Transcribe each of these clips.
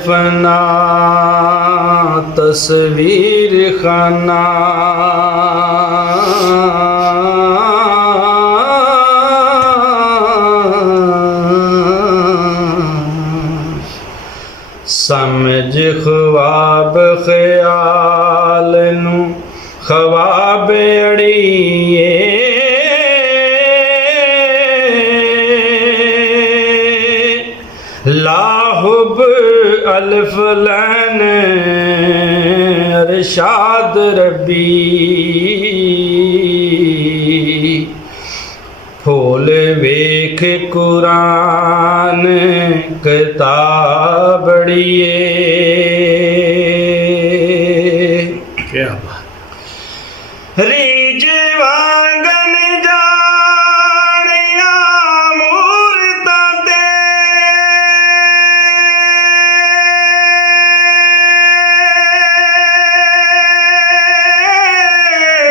फना तस्वीर खाना समझ ख्वाब ख्याल नू ख्वाब अड़िए लाहुब अल्फ लैन अरशाद रब्बी फूल वेख कुरान किताब अड़िए। क्या बात। रीज वांगन जानिया मूरता ते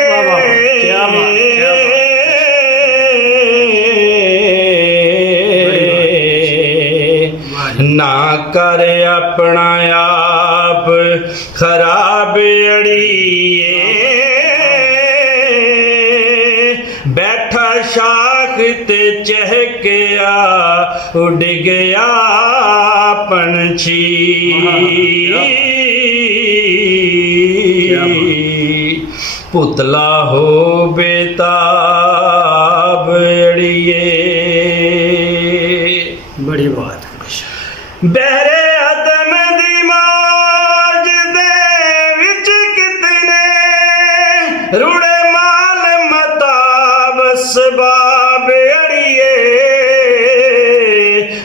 क्या बात, क्या बात। ना कर अपना आप खराब अड़िए बैठा शाख ते चहकिया उड़ गया पंछी। पुतला हो बेताब अड़िए। बड़ी बात। बहरे अदम दी मौज दे विच कितने रुड़े माल मताब सबाब अड़िए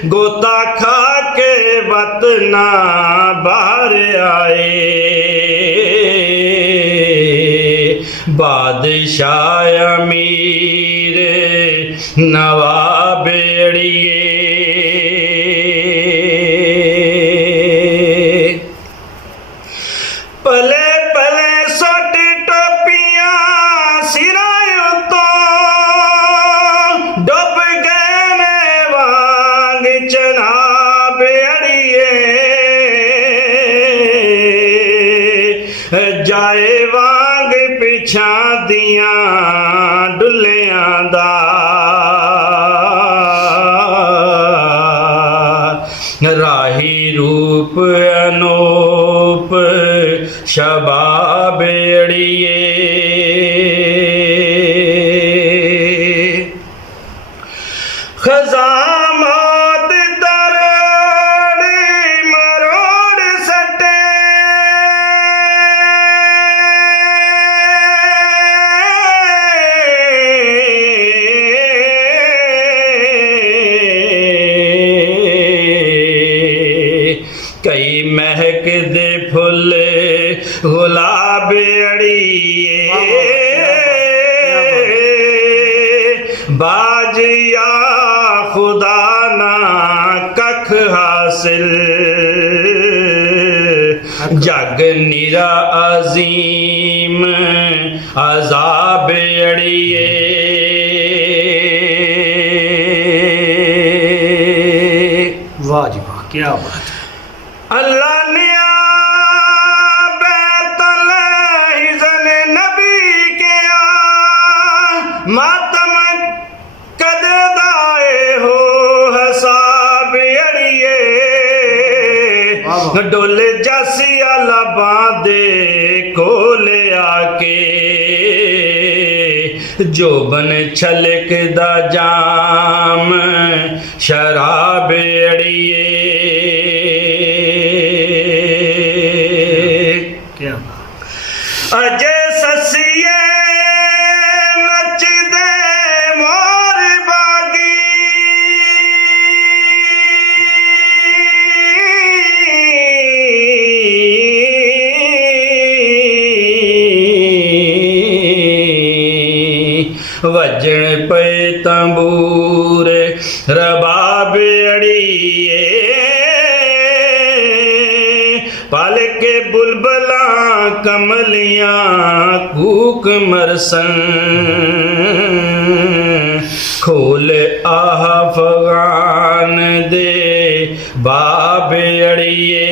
गोता खा के वतना बाहर आए बादशाह अमीर नवाब अड़िए। पले पले सोट टोपियां सिरायों तो डुब गए ने वांग चनाब अड़िए जाए वांग पिछा दिया डुलियां दा राही रूप अनूप शबाब अड़िए। खजामत तरोड़ मरोड़ सटे कई महक दे फुल गुलाब अड़िए बाजिया खुदा ना कख हासिल जग निरा अजीम अजाब अड़िए। वाह जी वाह, क्या बात। अल्लाह ने बैतल हिज़न नबी के मातम कद दाए हो हसाब अड़िए डोल जसिया लबादे को ले आके जोबन छलक दा जाम शराब अड़िए। अजे ससिए नच दे मोर बागी वजन पे तंबूर रबाब अड़िए पाल के बुलबला कमलियां कूक मरसन खोल आह फगान दे बाबे अड़िए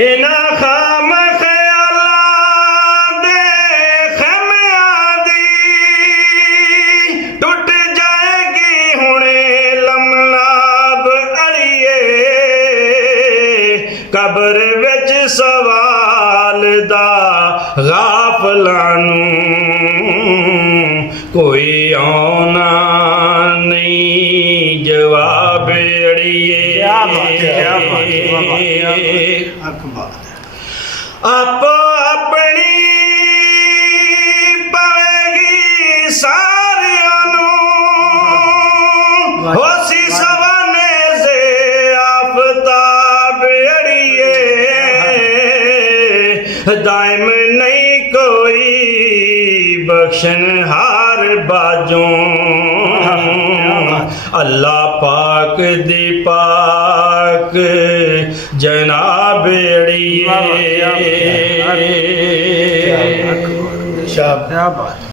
इना खाम ख्यालां दे खैमियां दी टुट जाएगी हुणे लमनाब अड़िए कब्र विच सवाल दा गाफलां नूं कोई आना नहीं जवाब अड़िए क्या बात है, क्या बात है, वाह, वाह, क्या बात है, हक बात है। आपो अपनी पवेगी सारियां नूं होसी सवाने से आफताब अड़िए दाइम नहीं कोई बख्शन हार बाजों अल्लाह पाक दी पाक जनाब अड़िए क्या बात है, क्या बात है।